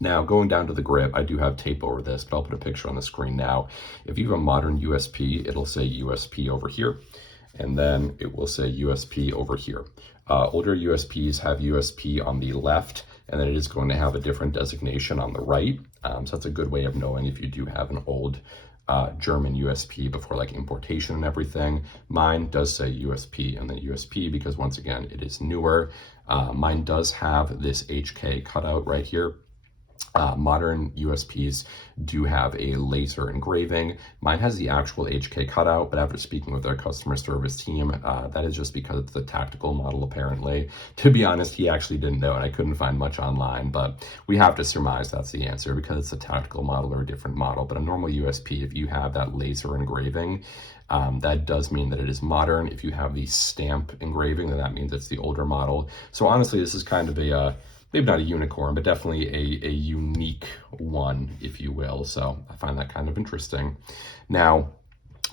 Now, going down to the grip, I do have tape over this, but I'll put a picture on the screen now. If you have a modern USP, it'll say USP over here, and then it will say USP over here. Older USPs have USP on the left, and then it is going to have a different designation on the right. So that's a good way of knowing if you do have an old German USP before like importation and everything. Mine does say USP and then USP because once again, it is newer. Mine does have this HK cutout right here. Modern USPs do have a laser engraving. Mine has the actual HK cutout, but after speaking with our customer service team, that is just because it's the tactical model apparently. To be honest, he actually didn't know and I couldn't find much online, but we have to surmise that's the answer because it's a tactical model or a different model. But a normal USP, if you have that laser engraving, that does mean that it is modern. If you have the stamp engraving, then that means it's the older model. So honestly, this is kind of a maybe not a unicorn, but definitely a unique one, if you will. So I find that kind of interesting. Now,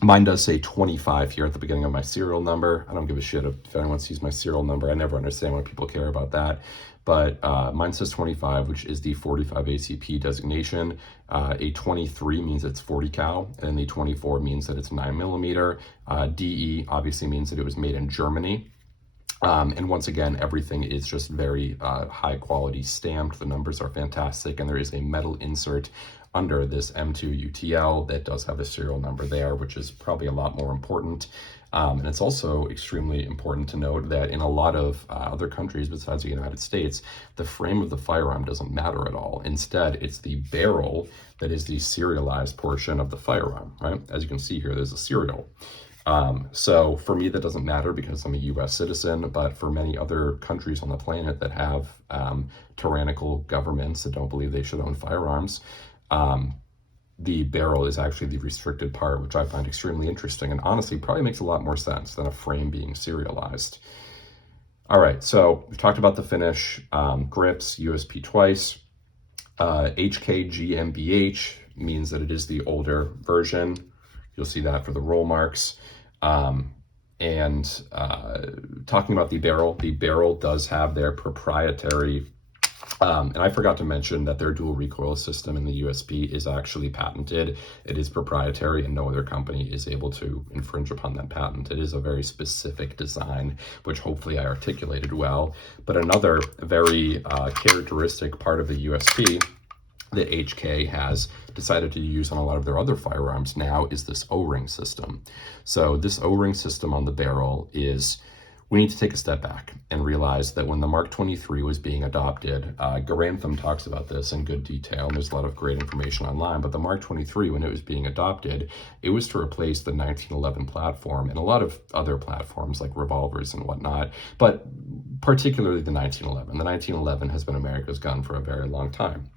mine does say 25 here at the beginning of my serial number. I don't give a shit if anyone sees my serial number. I never understand why people care about that. But mine says 25, which is the 45 ACP designation. A 23 means it's 40 cal, and the 24 means that it's 9mm. DE obviously means that it was made in Germany. And once again, everything is just very high quality stamped. The numbers are fantastic, and there is a metal insert under this M2 UTL that does have a serial number there, which is probably a lot more important. And it's also extremely important to note that in a lot of other countries besides the United States, the frame of the firearm doesn't matter at all. Instead, it's the barrel that is the serialized portion of the firearm, right? As you can see here, there's a serial. So for me, that doesn't matter because I'm a US citizen, but for many other countries on the planet that have tyrannical governments that don't believe they should own firearms, the barrel is actually the restricted part, which I find extremely interesting and honestly probably makes a lot more sense than a frame being serialized. All right, so we've talked about the finish, grips, USP twice, HK GmbH means that it is the older version. You'll see that for the roll marks. Talking about the barrel does have their proprietary, and I forgot to mention that their dual recoil system in the USP is actually patented. It is proprietary and no other company is able to infringe upon that patent. It is a very specific design, which hopefully I articulated well. But another very characteristic part of the USP that HK has decided to use on a lot of their other firearms now is this O-ring system. So this O-ring system on the barrel is, we need to take a step back and realize that when the Mark 23 was being adopted, Garantham talks about this in good detail, and there's a lot of great information online, but the Mark 23, when it was being adopted, it was to replace the 1911 platform and a lot of other platforms like revolvers and whatnot, but particularly the 1911. The 1911 has been America's gun for a very long time.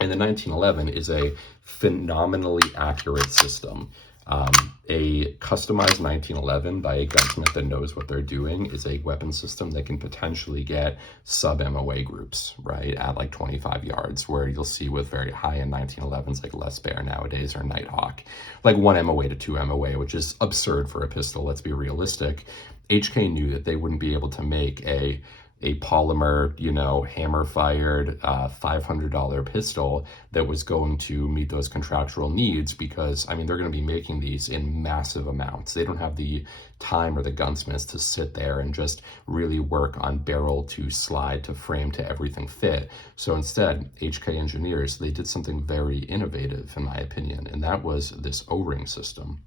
And the 1911 is a phenomenally accurate system. A customized 1911 by a gunsmith that knows what they're doing is a weapon system that can potentially get sub-MOA groups, right, at like 25 yards, where you'll see with very high-end 1911s like Les Bear nowadays or Nighthawk, like 1 MOA to 2 MOA, which is absurd for a pistol, let's be realistic. HK knew that they wouldn't be able to make a a polymer, you know, hammer fired $500 pistol that was going to meet those contractual needs, because I mean, they're going to be making these in massive amounts. They don't have the time or the gunsmiths to sit there and just really work on barrel to slide to frame to everything fit. So instead, HK engineers, they did something very innovative in my opinion, and that was this O-ring system.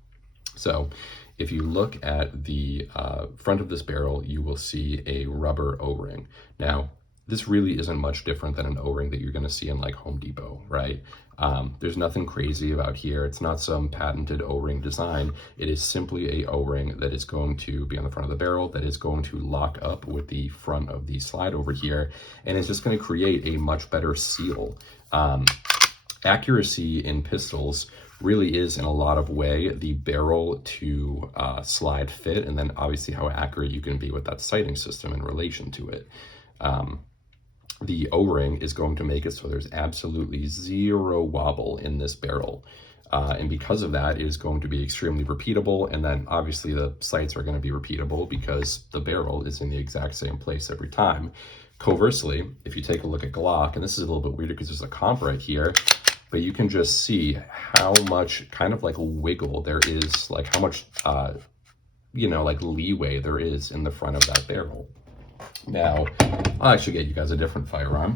So if you look at the front of this barrel, you will see a rubber O-ring. Now, this really isn't much different than an O-ring that you're going to see in like Home Depot, right? There's nothing crazy about here. It's not some patented O-ring design. It is simply a O-ring that is going to be on the front of the barrel, that is going to lock up with the front of the slide over here, and it's just going to create a much better seal. Accuracy in pistols really is, in a lot of way, the barrel to slide fit, and then obviously how accurate you can be with that sighting system in relation to it. The O-ring is going to make it so there's absolutely zero wobble in this barrel. And because of that, it is going to be extremely repeatable. And then obviously the sights are going to be repeatable because the barrel is in the exact same place every time. Conversely, if you take a look at Glock, and this is a little bit weird because there's a comp right here, but you can just see how much kind of like wiggle there is, like how much, you know, like leeway there is in the front of that barrel. Now, I'll actually get you guys a different firearm.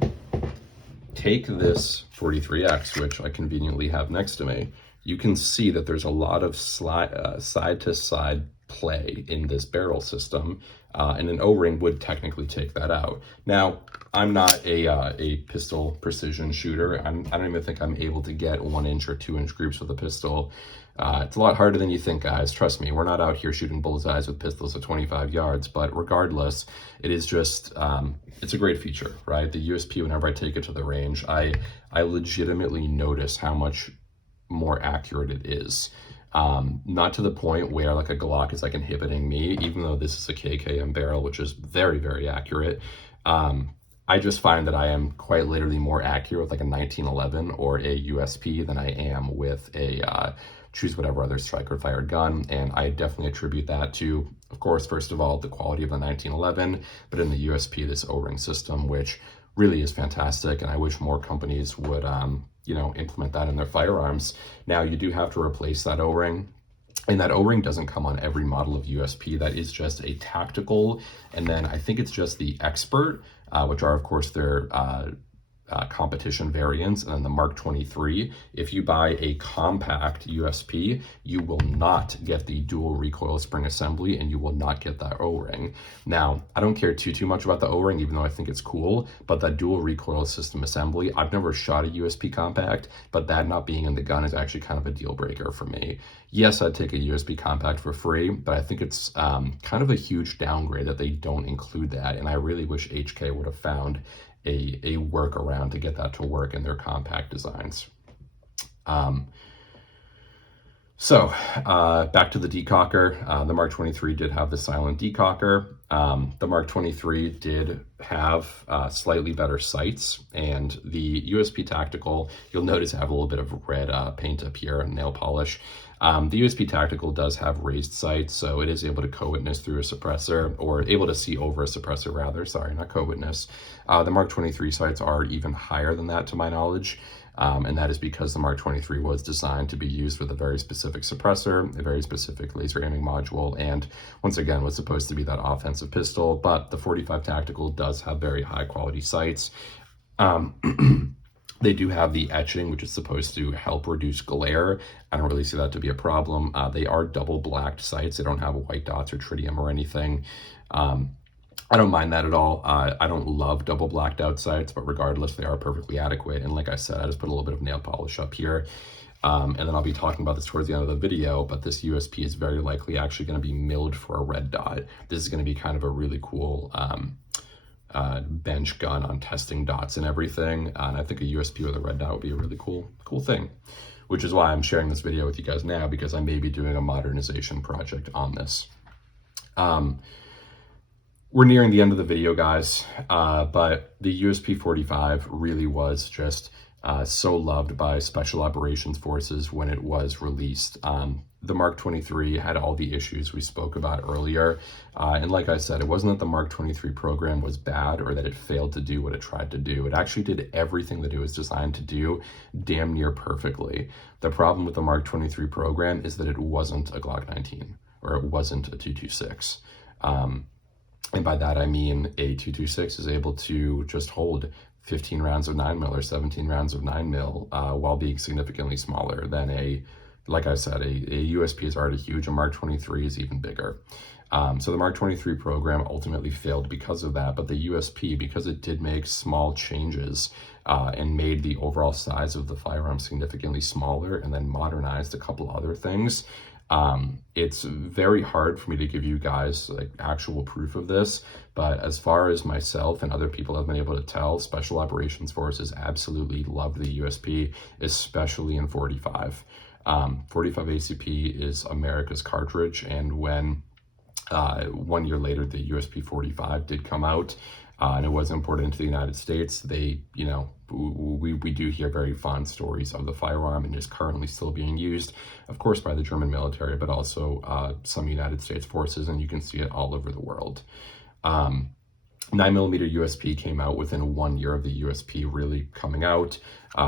Take this 43X, which I conveniently have next to me. You can see that there's a lot of side-to-side play in this barrel system, and an O-ring would technically take that out. Now, I'm not a pistol precision shooter. I don't even think I'm able to get 1-inch or 2-inch groups with a pistol. It's a lot harder than you think, guys. Trust me, we're not out here shooting bullseyes with pistols at 25 yards, but regardless, it is just, it's a great feature, right? The USP, whenever I take it to the range, I legitimately notice how much more accurate it is. Not to the point where like a Glock is like inhibiting me, even though this is a KKM barrel, which is very, very accurate. I just find that I am quite literally more accurate with like a 1911 or a USP than I am with a choose whatever other striker fired gun. And I definitely attribute that to, of course, first of all, the quality of the 1911, but in the USP, this O-ring system, which really is fantastic. And I wish more companies would, you know, implement that in their firearms. Now, you do have to replace that O-ring. And that O-ring doesn't come on every model of USP. That is just a tactical. And then I think it's just the Expert, which are, of course, their competition variants, and then the Mark 23. If you buy a compact USP, you will not get the dual recoil spring assembly, and you will not get that O-ring. Now, I don't care too much about the O-ring, even though I think it's cool, but that dual recoil system assembly, I've never shot a USP compact, but that not being in the gun is actually kind of a deal breaker for me. Yes, I'd take a USP compact for free, but I think it's kind of a huge downgrade that they don't include that, and I really wish HK would have found a workaround to get that to work in their compact designs. So back to the decocker. The Mark 23 did have the silent decocker. The Mark 23 did have slightly better sights, and the USP Tactical, you'll notice I have a little bit of red paint up here and nail polish. The USP Tactical does have raised sights, so it is able to co-witness through a suppressor, or able to see over a suppressor rather, sorry, not co-witness. The Mark 23 sights are even higher than that to my knowledge, and that is because the Mark 23 was designed to be used with a very specific suppressor, a very specific laser aiming module, and once again was supposed to be that offensive pistol, but the 45 Tactical does have very high quality sights. They do have the etching, which is supposed to help reduce glare. I don't really see that to be a problem. They are double blacked sights. They don't have white dots or tritium or anything. I don't mind that at all. I don't love double blacked out sights, but regardless, they are perfectly adequate. And like I said, I just put a little bit of nail polish up here. And then I'll be talking about this towards the end of the video, but this USP is very likely actually going to be milled for a red dot. This is going to be kind of a really cool bench gun on testing dots and everything. And I think a USP with a red dot would be a really cool thing, which is why I'm sharing this video with you guys now, because I may be doing a modernization project on this. We're nearing the end of the video, guys, but the USP 45 really was just so loved by Special Operations Forces when it was released. The Mark 23 had all the issues we spoke about earlier. And like I said, it wasn't that the Mark 23 program was bad or that it failed to do what it tried to do. It actually did everything that it was designed to do damn near perfectly. The problem with the Mark 23 program is that it wasn't a Glock 19 or it wasn't a 226. And by that, I mean a 226 is able to just hold 15 rounds of 9mm or 17 rounds of 9mm while being significantly smaller than like I said, a USP is already huge. A Mark 23 is even bigger. So the Mark 23 program ultimately failed because of that, but the USP, because it did make small changes and made the overall size of the firearm significantly smaller and then modernized a couple other things, it's very hard for me to give you guys like actual proof of this, but as far as myself and other people have been able to tell, Special Operations Forces absolutely loved the USP, especially in 45. 45 ACP is America's cartridge, and when 1 year later the USP 45 did come out, and it was imported into the United States, they, we do hear very fond stories of the firearm, and is currently still being used, of course, by the German military, but also some United States forces, and you can see it all over the world. 9mm USP came out within 1 year of the USP really coming out.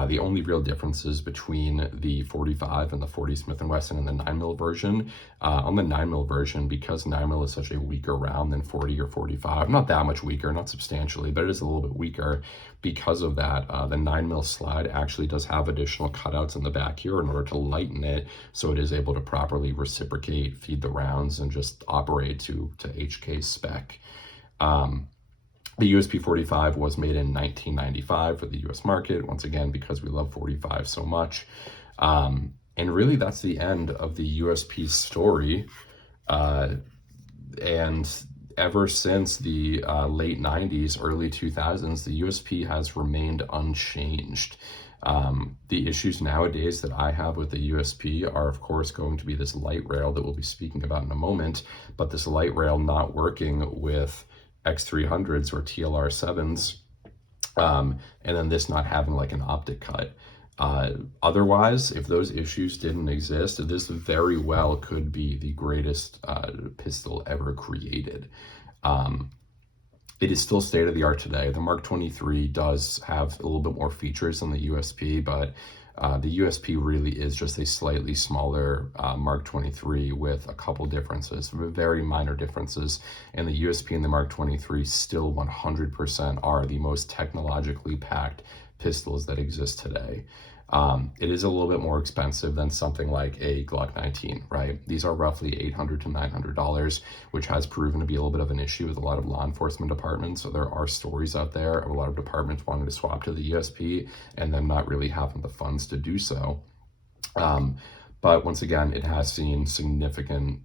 The only real differences between the 45 and the 40 Smith & Wesson and the 9mm version, on the 9mm version, because 9mm is such a weaker round than 40 or 45, not that much weaker, not substantially, but it is a little bit weaker. Because of that, the 9mm slide actually does have additional cutouts in the back here in order to lighten it, so it is able to properly reciprocate, feed the rounds, and just operate to HK spec. The USP 45 was made in 1995 for the US market, once again, because we love 45 so much. And really, that's the end of the USP story. And ever since the late 90s, early 2000s, the USP has remained unchanged. The issues nowadays that I have with the USP are, of course, going to be this light rail that we'll be speaking about in a moment, but this light rail not working with X300s or TLR7s, and then this not having like an optic cut. Otherwise, if those issues didn't exist, this very well could be the greatest pistol ever created. It is still state of the art today. The Mark 23 does have a little bit more features than the USP, but the USP really is just a slightly smaller Mark 23 with a couple differences, very minor differences. And the USP and the Mark 23 still 100% are the most technologically packed pistols that exist today. It is a little bit more expensive than something like a Glock 19, right? These are roughly $800 to $900, which has proven to be a little bit of an issue with a lot of law enforcement departments. So there are stories out there of a lot of departments wanting to swap to the USP and them not really having the funds to do so. But once again, it has seen significant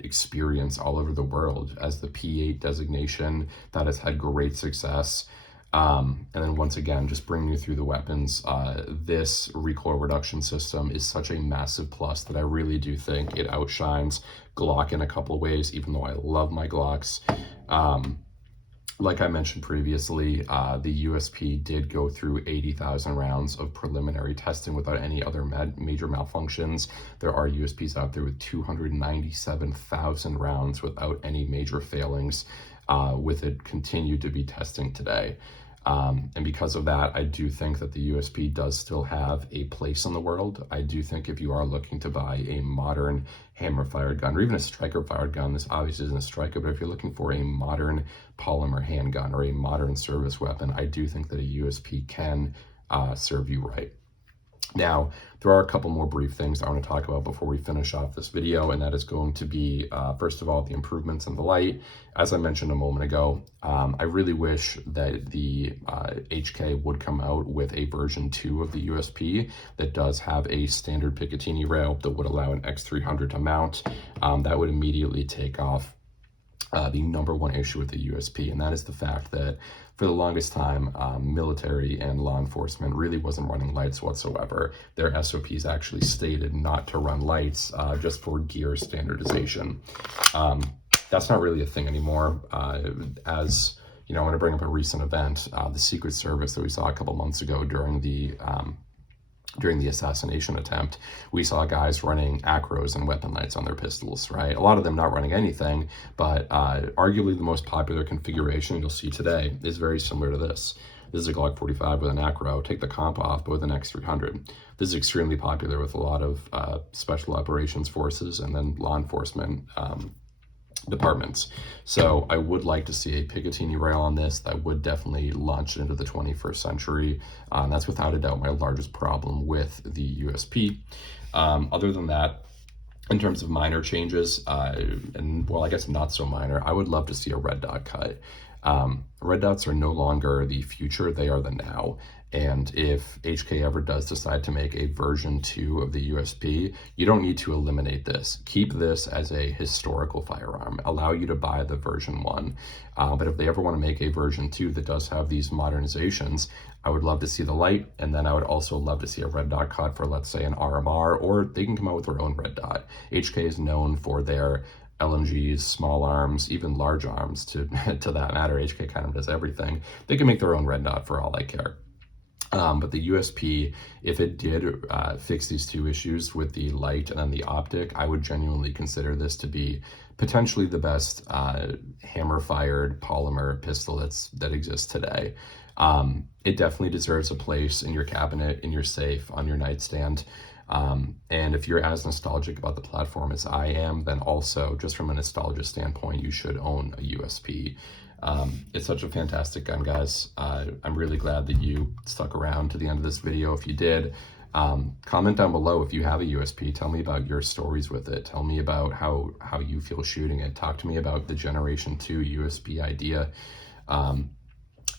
experience all over the world as the P8 designation that has had great success. And then once again, just bringing you through the weapons, this recoil reduction system is such a massive plus that I really do think it outshines Glock in a couple of ways, even though I love my Glocks. Like I mentioned previously, the USP did go through 80,000 rounds of preliminary testing without any other major malfunctions. There are USPs out there with 297,000 rounds without any major failings, with it continued to be testing today. And because of that, I do think that the USP does still have a place in the world. I do think if you are looking to buy a modern hammer-fired gun, or even a striker-fired gun, this obviously isn't a striker, but if you're looking for a modern polymer handgun or a modern service weapon, I do think that a USP can serve you right. Now, there are a couple more brief things I want to talk about before we finish off this video, and that is going to be, first of all, the improvements in the light. As I mentioned a moment ago, I really wish that the HK would come out with a version 2 of the USP that does have a standard Picatinny rail that would allow an X300 to mount. That would immediately take off the number one issue with the USP, and that is the fact that for the longest time, military and law enforcement really wasn't running lights whatsoever. Their SOPs actually stated not to run lights, just for gear standardization. That's not really a thing anymore. As I want to bring up a recent event, the Secret Service that we saw a couple months ago during the assassination attempt. We saw guys running acros and weapon lights on their pistols, right? A lot of them not running anything, but arguably the most popular configuration you'll see today is very similar to this. This is a Glock 45 with an acro. Take the comp off, but with an X300. This is extremely popular with a lot of special operations forces and then law enforcement departments. So I would like to see a Picatinny rail on this that would definitely launch it into the 21st century. That's without a doubt my largest problem with the USP. Other than that, in terms of minor changes, and well, I guess not so minor, I would love to see a red dot cut. Red dots are no longer the future, they are the now. And if HK ever does decide to make a version 2 of the USP, you don't need to eliminate this. Keep this as a historical firearm. Allow you to buy the version 1. But if they ever want to make a version 2 that does have these modernizations, I would love to see the light, and then I would also love to see a red dot cut for, let's say, an RMR, or they can come out with their own red dot. HK is known for their LMGs, small arms, even large arms, to that matter. HK kind of does everything. They can make their own red dot for all I care. But the USP, if it did fix these two issues with the light and then the optic, I would genuinely consider this to be potentially the best hammer-fired polymer pistol that exists today. It definitely deserves a place in your cabinet, in your safe, on your nightstand. And if you're as nostalgic about the platform as I am, then also, just from a nostalgia standpoint, you should own a USP. It's such a fantastic gun, guys. I'm really glad that you stuck around to the end of this video. If you did, comment down below if you have a USP. Tell me about your stories with it. Tell me about how you feel shooting it. Talk to me about the Generation 2 USP idea.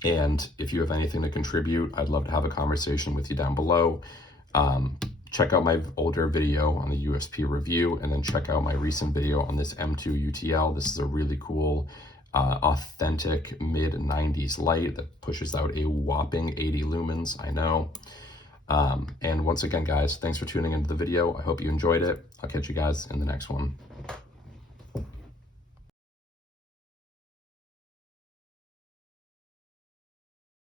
And if you have anything to contribute, I'd love to have a conversation with you down below. Check out my older video on the USP review, and then check out my recent video on this M2 UTL. This is a really cool, authentic mid-90s light that pushes out a whopping 80 lumens, I know. And once again, guys, thanks for tuning into the video. I hope you enjoyed it. I'll catch you guys in the next one.